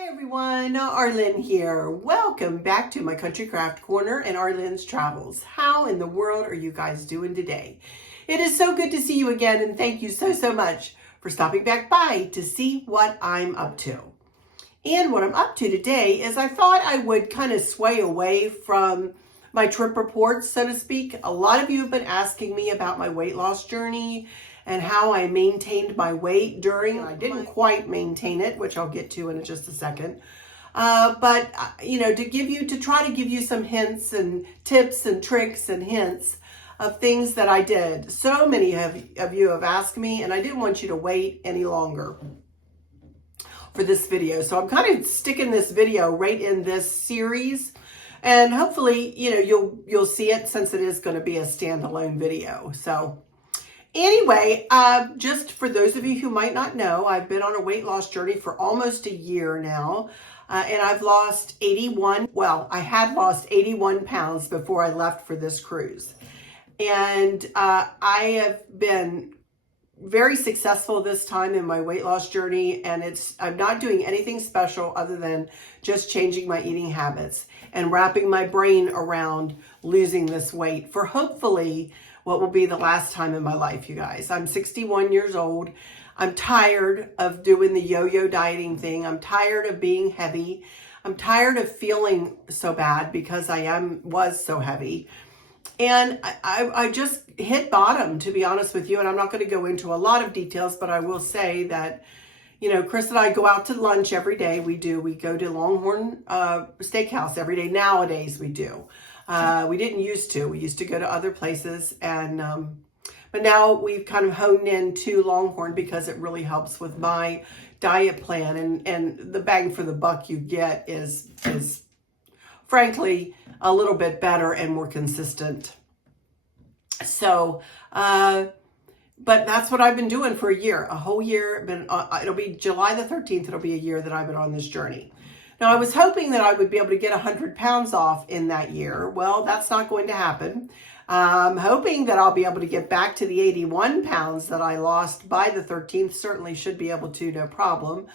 Hi everyone, Arlene here. Welcome back to my Country Craft Corner and Arlene's Travels. How in the world are you guys doing today? It is so good to see you again, and thank you so much for stopping back by to see what I'm up to. And what I'm up to today is I thought I would kind of sway away from my trip reports, so to speak. A lot of you have been asking me about my weight loss journey and how I maintained my weight during. I didn't quite maintain it, which I'll get to in just a second. But to try to give you some hints and tips and tricks and hints of things that I did. So many of you have asked me, and I didn't want you to wait any longer for this video. So I'm kind of sticking this video right in this series, and hopefully, you'll see it since it is going to be a standalone video. So anyway, just for those of you who might not know, I've been on a weight loss journey for almost a year now, and I've lost 81. Well, I had lost 81 pounds before I left for this cruise, and I have been very successful this time in my weight loss journey, and I'm not doing anything special other than just changing my eating habits and wrapping my brain around losing this weight for hopefully what will be the last time in my life, you guys. I'm 61 years old. I'm tired of doing the yo-yo dieting thing. I'm tired of being heavy. I'm tired of feeling so bad because I was so heavy. And I just hit bottom, to be honest with you. And I'm not going to go into a lot of details, but I will say that, Chris and I go out to lunch every day. We go to Longhorn Steakhouse every day. Nowadays we do. We didn't used to. We used to go to other places, but now we've kind of honed in to Longhorn because it really helps with my diet plan, and the bang for the buck you get is frankly a little bit better and more consistent. So, but that's what I've been doing for a whole year. It'll be July the 13th. It'll be a year that I've been on this journey. Now, I was hoping that I would be able to get 100 pounds off in that year. Well, that's not going to happen. I'm hoping that I'll be able to get back to the 81 pounds that I lost by the 13th. Certainly should be able to, no problem.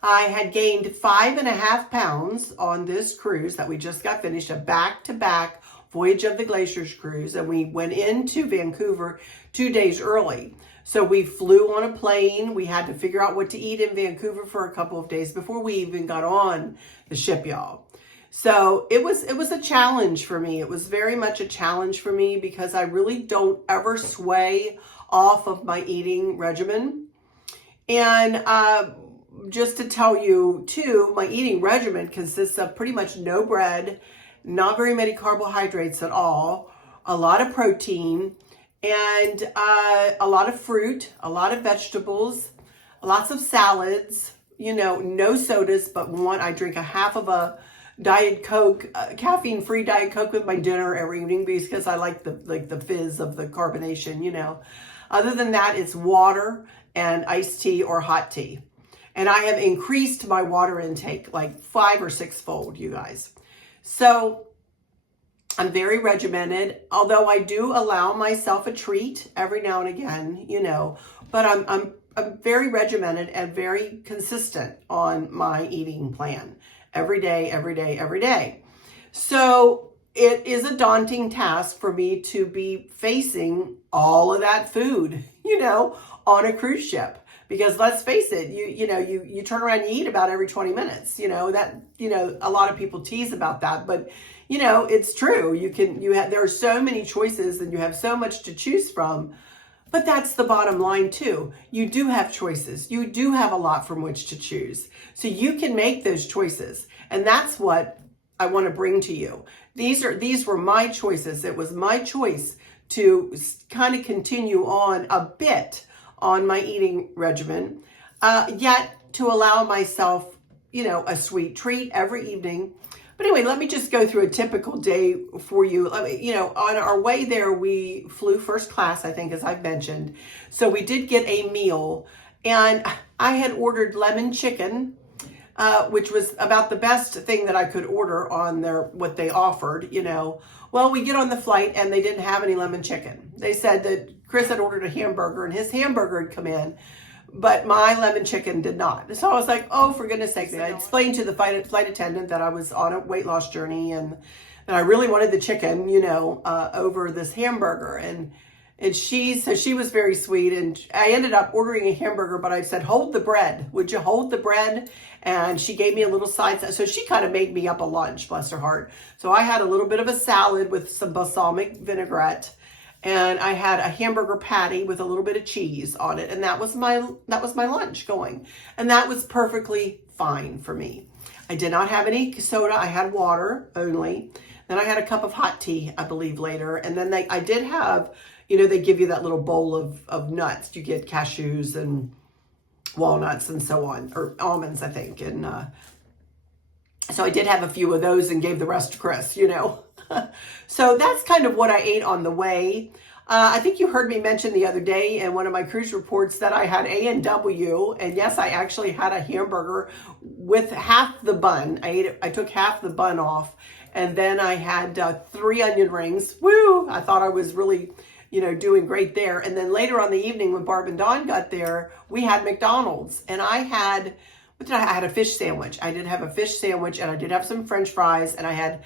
I had gained 5.5 pounds on this cruise that we just got finished, a back-to-back Voyage of the Glaciers cruise, and we went into Vancouver 2 days early. So we flew on a plane. We had to figure out what to eat in Vancouver for a couple of days before we even got on the ship, y'all. So it was a challenge for me. It was very much a challenge for me because I really don't ever sway off of my eating regimen. And just to tell you too, my eating regimen consists of pretty much no bread, not very many carbohydrates at all, a lot of protein, and a lot of fruit, a lot of vegetables, lots of salads, no sodas, but I drink a half of a Diet Coke, caffeine-free Diet Coke with my dinner every evening because I like the fizz of the carbonation, Other than that, it's water and iced tea or hot tea. And I have increased my water intake like 5 or 6-fold, you guys. So I'm very regimented, although I do allow myself a treat every now and again, but I'm very regimented and very consistent on my eating plan every day. So it is a daunting task for me to be facing all of that food, on a cruise ship. Because let's face it, you turn around and you eat about every 20 minutes, a lot of people tease about that, but it's true. There are so many choices and you have so much to choose from, but that's the bottom line too. You do have choices. You do have a lot from which to choose. So you can make those choices. And that's what I want to bring to you. These were my choices. It was my choice to kind of continue on a bit on my eating regimen, yet to allow myself, a sweet treat every evening. But anyway, let me just go through a typical day for you. On our way there, we flew first class, I think, as I've mentioned. So we did get a meal, and I had ordered lemon chicken, which was about the best thing that I could order on what they offered, Well, we get on the flight and they didn't have any lemon chicken. They said that Chris had ordered a hamburger and his hamburger had come in, but my lemon chicken did not. So I was like, oh, for goodness sake. I explained to the flight attendant that I was on a weight loss journey and that I really wanted the chicken, over this hamburger. And she was very sweet, and I ended up ordering a hamburger, but I said, hold the bread. Would you hold the bread? And she gave me a little side. So she kind of made me up a lunch, bless her heart. So I had a little bit of a salad with some balsamic vinaigrette, and I had a hamburger patty with a little bit of cheese on it. And that was my lunch going. And that was perfectly fine for me. I did not have any soda. I had water only. Then I had a cup of hot tea, I believe, later. And then I did have, they give you that little bowl of nuts. You get cashews and walnuts and so on, or almonds, I think. And so I did have a few of those and gave the rest to Chris, So that's kind of what I ate on the way. I think you heard me mention the other day in one of my cruise reports that I had A&W, and yes, I actually had a hamburger with half the bun. I took half the bun off, and then I had 3 onion rings. Woo! I thought I was really, doing great there. And then later on the evening when Barb and Dawn got there, we had McDonald's, and I had a fish sandwich. I did have a fish sandwich, and I did have some French fries, and I had,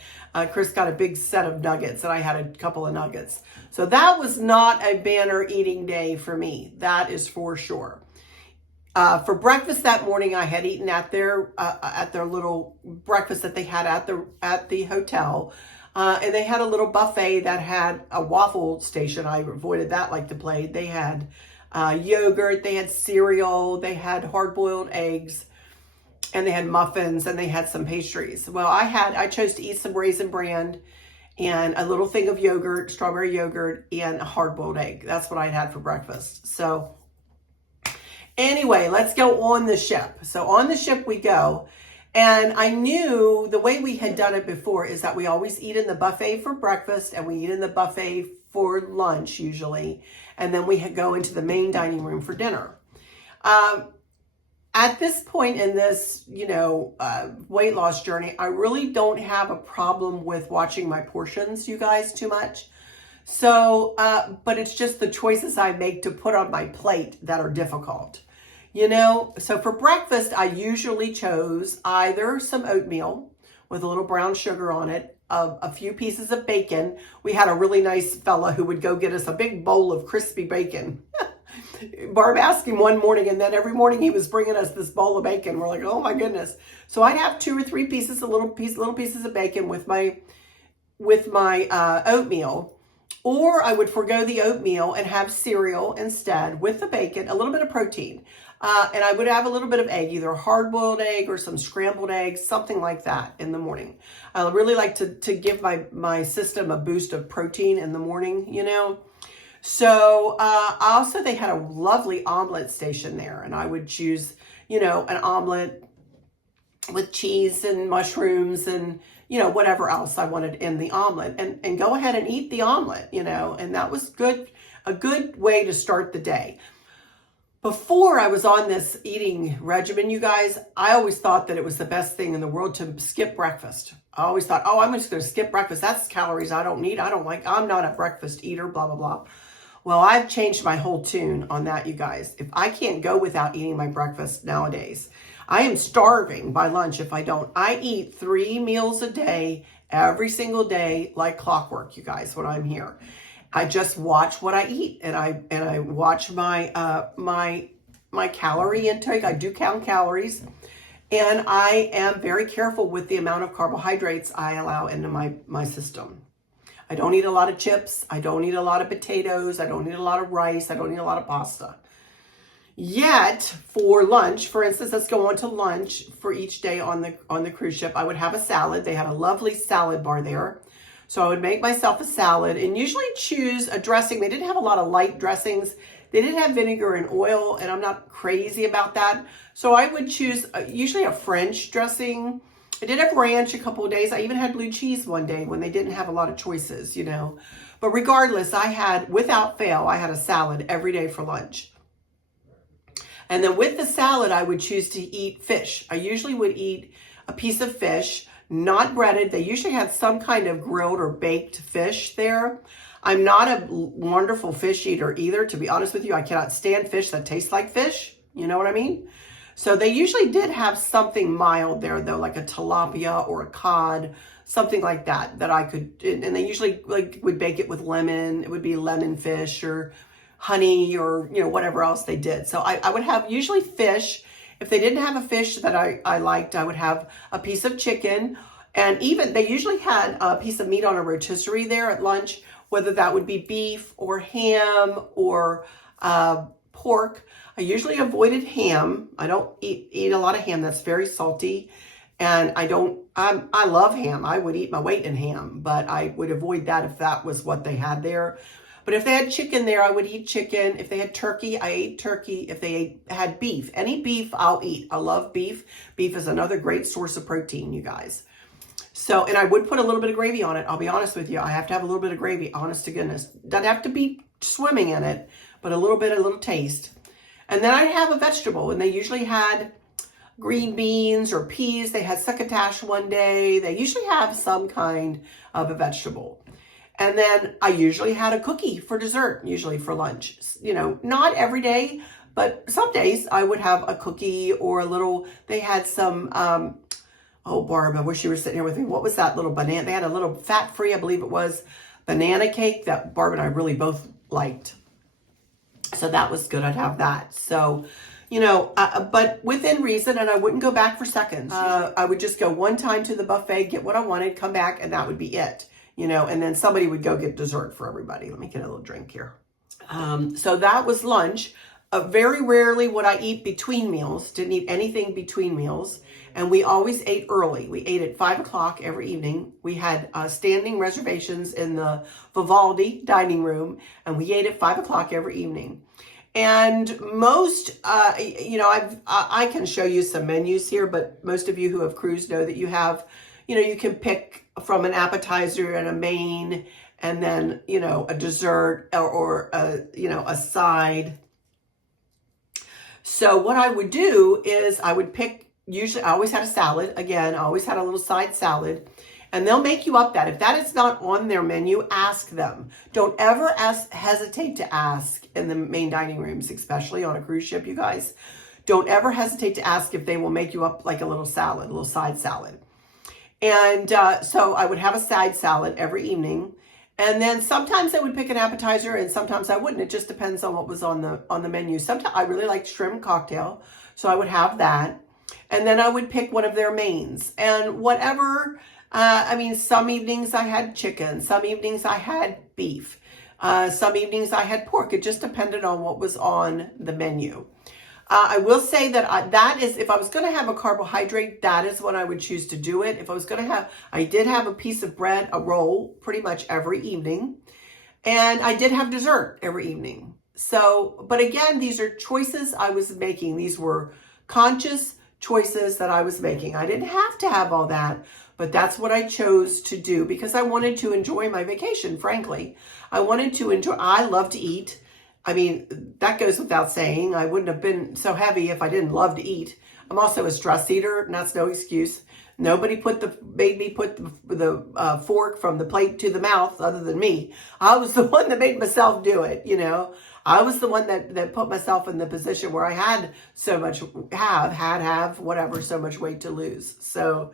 Chris got a big set of nuggets, and I had a couple of nuggets. So that was not a banner eating day for me. That is for sure. For breakfast that morning, I had eaten at their little breakfast that they had at the hotel. And they had a little buffet that had a waffle station. I avoided that like the plague. They had yogurt, they had cereal, they had hard-boiled eggs, and they had muffins, and they had some pastries. Well, I chose to eat some Raisin Bran and a little thing of yogurt, strawberry yogurt, and a hard-boiled egg. That's what I had for breakfast. So anyway, let's go on the ship. So on the ship we go. And I knew the way we had done it before is that we always eat in the buffet for breakfast, and we eat in the buffet for lunch usually. And then we go into the main dining room for dinner. At this point in this, weight loss journey, I really don't have a problem with watching my portions, you guys, too much. So, but it's just the choices I make to put on my plate that are difficult. So for breakfast, I usually chose either some oatmeal with a little brown sugar on it, a few pieces of bacon. We had a really nice fella who would go get us a big bowl of crispy bacon. Barb asked him one morning, and then every morning he was bringing us this bowl of bacon. We're like, oh my goodness. So I'd have 2 or 3 pieces, little pieces of bacon with my oatmeal. Or I would forego the oatmeal and have cereal instead with the bacon, a little bit of protein. And I would have a little bit of egg, either a hard-boiled egg or some scrambled eggs, something like that in the morning. I really like to give my system a boost of protein in the morning, So also they had a lovely omelet station there, and I would choose, an omelet with cheese and mushrooms and, whatever else I wanted in the omelet, and go ahead and eat the omelet, and that was a good way to start the day. Before I was on this eating regimen, you guys, I always thought that it was the best thing in the world to skip breakfast. I always thought, I'm just going to skip breakfast. That's calories I don't need. I'm not a breakfast eater, blah, blah, blah. Well, I've changed my whole tune on that, you guys. If I can't go without eating my breakfast nowadays, I am starving by lunch if I don't. I eat 3 meals a day, every single day, like clockwork, you guys, when I'm here. I just watch what I eat, and I watch my my calorie intake. I do count calories, and I am very careful with the amount of carbohydrates I allow into my system. I don't eat a lot of chips. I don't eat a lot of potatoes. I don't eat a lot of rice. I don't eat a lot of pasta. Yet for lunch, for instance, let's go on to lunch for each day on the cruise ship. I would have a salad. They had a lovely salad bar there. So I would make myself a salad and usually choose a dressing. They didn't have a lot of light dressings. They didn't have vinegar and oil, and I'm not crazy about that. So I would choose usually a French dressing. I did have ranch a couple of days. I even had blue cheese one day when they didn't have a lot of choices, But regardless, without fail, I had a salad every day for lunch. And then with the salad, I would choose to eat fish. I usually would eat a piece of fish, not breaded. They usually had some kind of grilled or baked fish there. I'm not a wonderful fish eater either. To be honest with you, I cannot stand fish that tastes like fish. You know what I mean? So they usually did have something mild there though, like a tilapia or a cod, something like that, that I could, and they usually like would bake it with lemon. It would be lemon fish or honey or, you know, whatever else they did. So I would have usually fish. If they didn't have a fish that I liked, I would have a piece of chicken. And even they usually had a piece of meat on a rotisserie there at lunch, whether that would be beef or ham or pork. I usually avoided ham. I don't eat a lot of ham. That's very salty. And I love ham. I would eat my weight in ham, but I would avoid that if that was what they had there. But if they had chicken there, I would eat chicken. If they had turkey, I ate turkey. If they had beef, any beef, I'll eat. I love beef. Beef is another great source of protein, you guys. So, and I would put a little bit of gravy on it. I'll be honest with you. I have to have a little bit of gravy, honest to goodness. Doesn't have to be swimming in it, but a little taste. And then I'd have a vegetable, and they usually had green beans or peas. They had succotash one day. They usually have some kind of a vegetable. And then I usually had a cookie for dessert, usually for lunch. You know, not every day, but some days I would have a cookie or a little, they had some, oh, Barb, I wish you were sitting here with me. What was that little banana? They had a little fat-free, I believe it was, banana cake that Barb and I really both liked. So that was good. I'd have that. So, you know, but within reason, and I wouldn't go back for seconds. I would just go one time to the buffet, get what I wanted, come back, and that would be it. You know, and then somebody would go get dessert for everybody. Let me get a little drink here. So that was lunch. Very rarely would I eat between meals. Didn't eat anything between meals. And we always ate early. We ate at 5 o'clock every evening. We had standing reservations in the Vivaldi dining room, and we ate at 5 o'clock every evening. And most, you know, I can show you some menus here, but most of you who have cruised know that you have, you know, you can pick from an appetizer and a main, and then, you know, a dessert or you know, a side. So what I would do is I would pick, usually I always had a salad. Again, I always had a little side salad, and they'll make you up that. If that is not on their menu, ask them. Don't ever hesitate to ask in the main dining rooms, especially on a cruise ship, you guys. Don't ever hesitate to ask if they will make you up like a little salad, a little side salad. And so I would have a side salad every evening. And then sometimes I would pick an appetizer and sometimes I wouldn't. It just depends on what was on the menu. Sometimes I really liked shrimp cocktail, so I would have that. And then I would pick one of their mains. And whatever, I mean, some evenings I had chicken. Some evenings I had beef. Some evenings I had pork. It just depended on what was on the menu. I will say that that is, if I was going to have a carbohydrate, that is when I would choose to do it. If I was going to have, I did have a piece of bread, a roll, pretty much every evening. And I did have dessert every evening. So, but again, these are choices I was making. These were conscious choices that I was making. I didn't have to have all that, but that's what I chose to do because I wanted to enjoy my vacation, frankly. I wanted to enjoy, I love to eat. I mean, that goes without saying. I wouldn't have been so heavy if I didn't love to eat. I'm also a stress eater, and that's no excuse. Nobody made me put the fork from the plate to the mouth other than me. I was the one that made myself do it, you know. I was the one that put myself in the position where I had so much, whatever, so much weight to lose. So,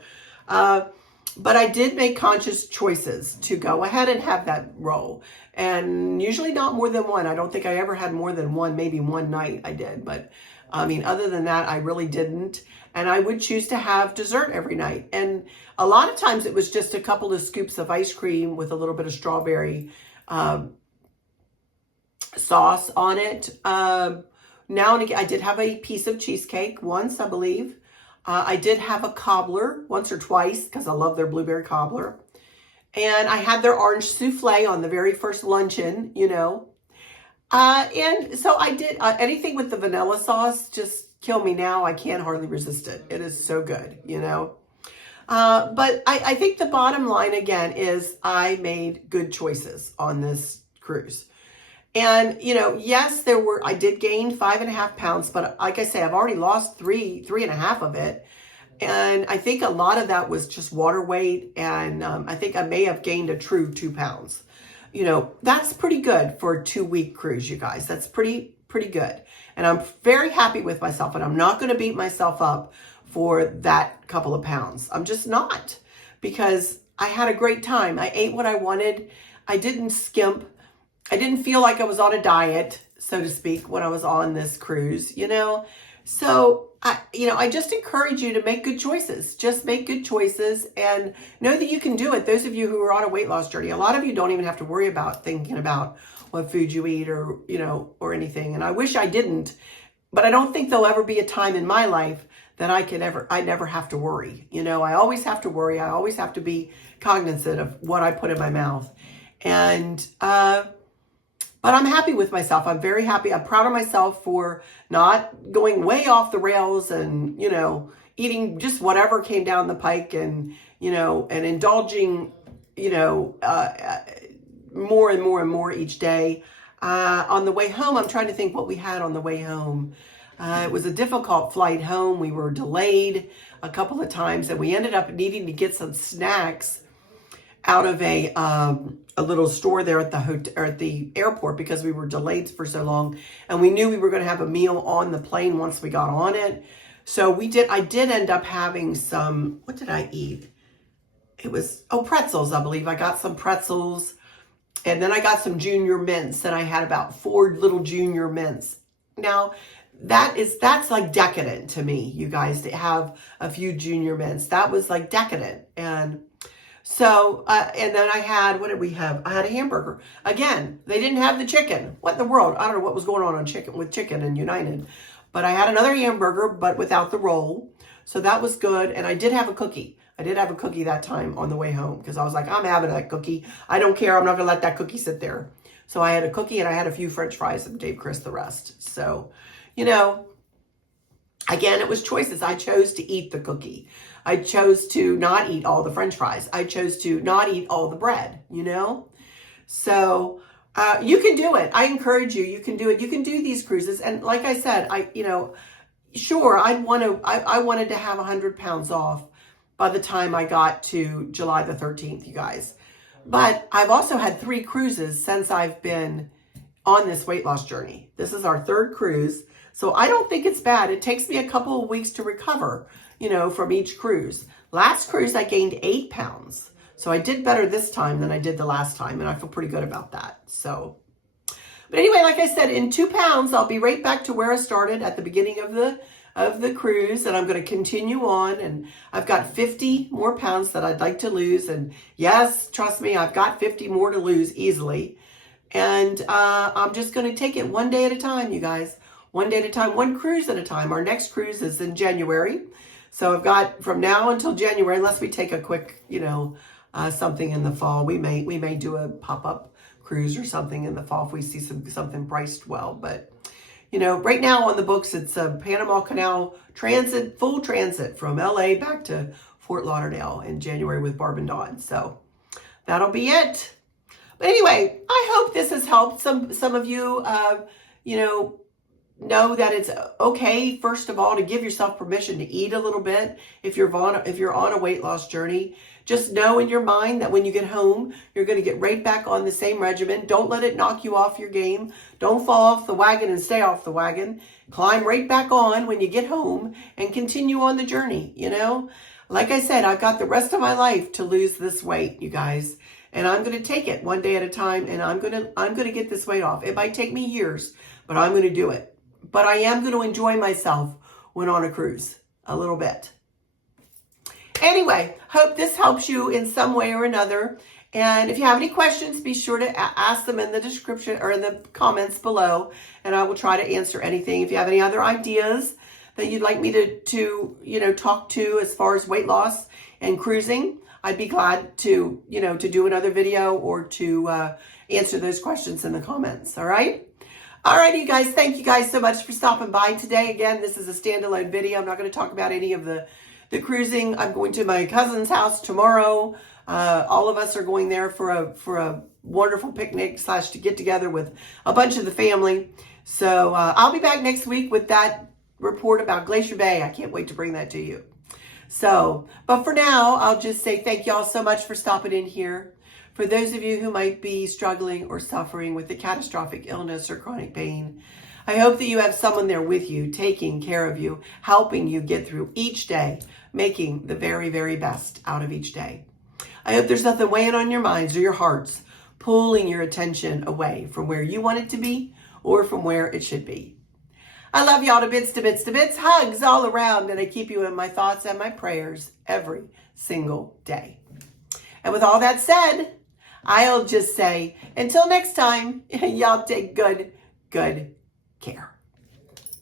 but I did make conscious choices to go ahead and have that roll. And usually not more than one. I don't think I ever had more than one, maybe one night I did. But I mean, other than that, I really didn't. And I would choose to have dessert every night. And a lot of times it was just a couple of scoops of ice cream with a little bit of strawberry sauce on it. Now and again, I did have a piece of cheesecake once, I believe. I did have a cobbler once or twice because I love their blueberry cobbler. And I had their orange souffle on the very first luncheon, you know. And so I did anything with the vanilla sauce, just kill me now. I can't hardly resist it. It is so good, you know. But I think the bottom line, again, is I made good choices on this cruise. And, you know, yes, I did gain 5.5 pounds, but like I say, I've already lost 3.5 of it. And I think a lot of that was just water weight. And I think I may have gained a true 2 pounds. You know, that's pretty good for a 2-week cruise, you guys. That's pretty pretty good. And I'm very happy with myself, and I'm not going to beat myself up for that couple of pounds. I'm just not, because I had a great time. I ate what I wanted. I didn't skimp. I didn't feel like I was on a diet, so to speak, when I was on this cruise, you know? So, I just encourage you to make good choices. Just make good choices and know that you can do it. Those of you who are on a weight loss journey, a lot of you don't even have to worry about thinking about what food you eat or, or anything. And I wish I didn't, but I don't think there'll ever be a time in my life that I never have to worry. I always have to worry. I always have to be cognizant of what I put in my mouth. And, but I'm happy with myself. I'm very happy. I'm proud of myself for not going way off the rails and, eating just whatever came down the pike and, and indulging, more and more and more each day. On the way home, I'm trying to think what we had on the way home. It was a difficult flight home. We were delayed a couple of times, and we ended up needing to get some snacks out of a little store there at the airport because we were delayed for so long, and we knew we were going to have a meal on the plane once we got on it. So I did end up having some, what did I eat? It was, pretzels, I believe. I got some pretzels, and then I got some junior mints, and I had about 4 little junior mints. Now, that's like decadent to me, you guys, to have a few junior mints. That was like decadent. And so, and then I had, what did we have? I had a hamburger. Again, they didn't have the chicken. What in the world? I don't know what was going on with chicken in United. But I had another hamburger, but without the roll. So that was good. And I did have a cookie. I did have a cookie that time on the way home because I was like, I'm having that cookie. I don't care. I'm not going to let that cookie sit there. So I had a cookie and I had a few French fries and Dave Chris the rest. So, again, it was choices. I chose to eat the cookie. I chose to not eat all the French fries. I chose to not eat all the bread, So you can do it. I encourage you. You can do it. You can do these cruises. And like I said, sure, I wanted to have 100 pounds off by the time I got to July the 13th, you guys. But I've also had 3 cruises since I've been on this weight loss journey. This is our 3rd cruise. So I don't think it's bad. It takes me a couple of weeks to recover, from each cruise. Last cruise, I gained 8 pounds. So I did better this time than I did the last time. And I feel pretty good about that. So, but anyway, like I said, in 2 pounds, I'll be right back to where I started at the beginning of the cruise. And I'm going to continue on. And I've got 50 more pounds that I'd like to lose. And yes, trust me, I've got 50 more to lose easily. And I'm just going to take it one day at a time, you guys. One day at a time, one cruise at a time. Our next cruise is in January. So I've got from now until January, unless we take a quick, something in the fall. We may do a pop-up cruise or something in the fall if we see something priced well. But, right now on the books, it's a Panama Canal transit, full transit from LA back to Fort Lauderdale in January with Barb and Dawn. So that'll be it. But anyway, I hope this has helped some of you, know that it's okay, first of all, to give yourself permission to eat a little bit if you're on a weight loss journey. Just know in your mind that when you get home, you're going to get right back on the same regimen. Don't let it knock you off your game. Don't fall off the wagon and stay off the wagon. Climb right back on when you get home and continue on the journey, Like I said, I've got the rest of my life to lose this weight, you guys. And I'm going to take it one day at a time, and I'm going to get this weight off. It might take me years, but I'm going to do it. But I am going to enjoy myself when on a cruise a little bit. Anyway, hope this helps you in some way or another. And if you have any questions, be sure to ask them in the description or in the comments below, and I will try to answer anything. If you have any other ideas that you'd like me to talk to as far as weight loss and cruising, I'd be glad to do another video or to answer those questions in the comments. All right. All right, you guys. Thank you guys so much for stopping by today. Again, this is a standalone video. I'm not going to talk about any of the cruising. I'm going to my cousin's house tomorrow. All of us are going there for a wonderful picnic / to get together with a bunch of the family. So I'll be back next week with that report about Glacier Bay. I can't wait to bring that to you. So, but for now, I'll just say thank y'all so much for stopping in here. For those of you who might be struggling or suffering with a catastrophic illness or chronic pain, I hope that you have someone there with you, taking care of you, helping you get through each day, making the very, very best out of each day. I hope there's nothing weighing on your minds or your hearts, pulling your attention away from where you want it to be or from where it should be. I love y'all to bits, to bits, to bits. Hugs all around, and I keep you in my thoughts and my prayers every single day. And with all that said, I'll just say, until next time, y'all take good care.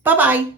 Bye-bye.